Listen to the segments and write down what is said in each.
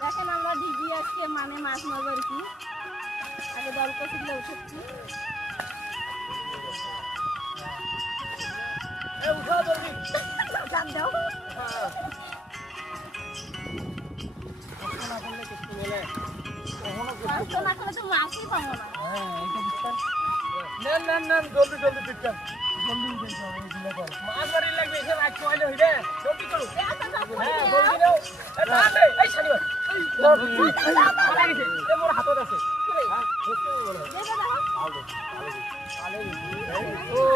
দেখেন আমরা ডিগি আজকে মানে মাছ মারবো আর কি আগে গল্প শিখলে উঠেছি না করলে তো মাছই পাবো না জলদি পিটকান জলদি মাছ মারি লাগবে এখানে রাখ কইলে হইবে জলদি করো হ্যাঁ জলদি দাও এই শালি পালা গেছে এ মোর হাতত আছে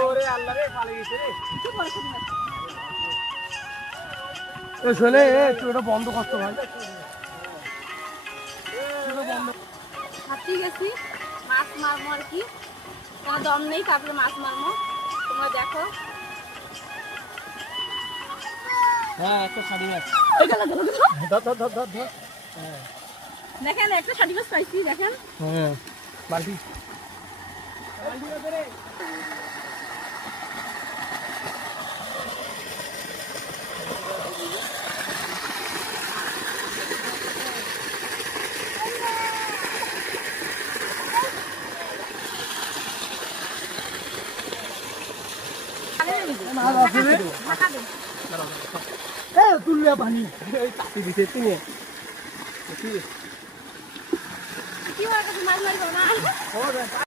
ওরে আল্লাহ রে পালা গেছে রে এ শোনে তুই এটা বন্ধ করতে ভাই হাঁটি গেছি মাছ মারবো আর কি কোনো দম নেই তারপরে মাছ মারবো তোমরা দেখো হ্যাঁ একটা শাড়ি মাছ ধর দেখেন একটা শাড়ি মাছ পাইছি দেখেন হ্যাঁ বালতি তুললে পানি চাপি দিতে তুমি কি মাছ মারবো না